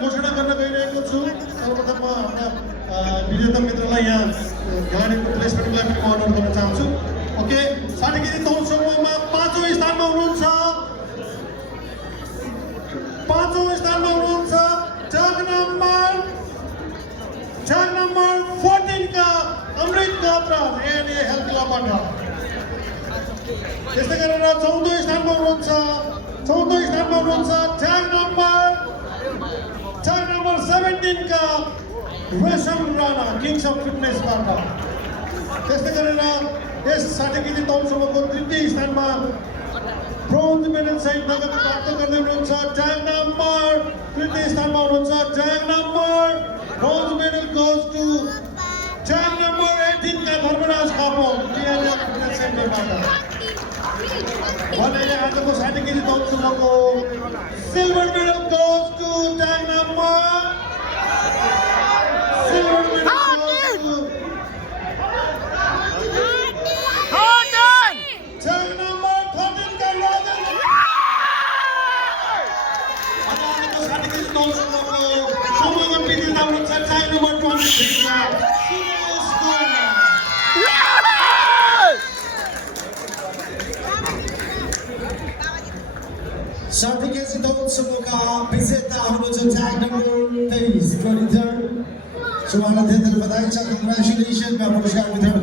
घोषणा गर्न गइरहेको छु। सर्वप्रथम म हाम्रा विजेता मित्रलाई यहाँ खेलाडीको प्लेसमेन्टलाई पनि म अनुरोध गर्न चाहन्छु। ओके, 60 केजी तौल समूहमा 5औं स्थानमा हुनुहुन्छ जग नम्बर 14 का अमृत कात्रा एएनए हेल्थ क्लबबाट। त्यस्तै गरेर 14औं स्थानमा हुनुहुन्छ जग नम्बर 17 का रेशम राणा किङ्स अफ फिटनेसबाट। त्यस्तै गरेर यस 60 केजी तौल समूहको तृतीय स्थानमा ब्रोन्ज मेडल सहित नगद प्राप्त गर्दै हुनुहुन्छ तृतीय स्थानमा हुनुहुन्छ ब्रोन्ज मेडल गोज टु जग नम्बर 18 का धर्मराज कापल टिएनए फिटनेस सेन्टरबाट। भने आजको 60 केजी तौल समूहको सिल्भर मेडल गोज टु जग नम्बर 60 केजी तौल समूहका विजेता हुनुहुन्छ ट्याग नम्बर 23 23। उहाँलाई धेरै धेरै बधाई छ। कङ्ग्रेचुलेसन। पुरस्कार वितरण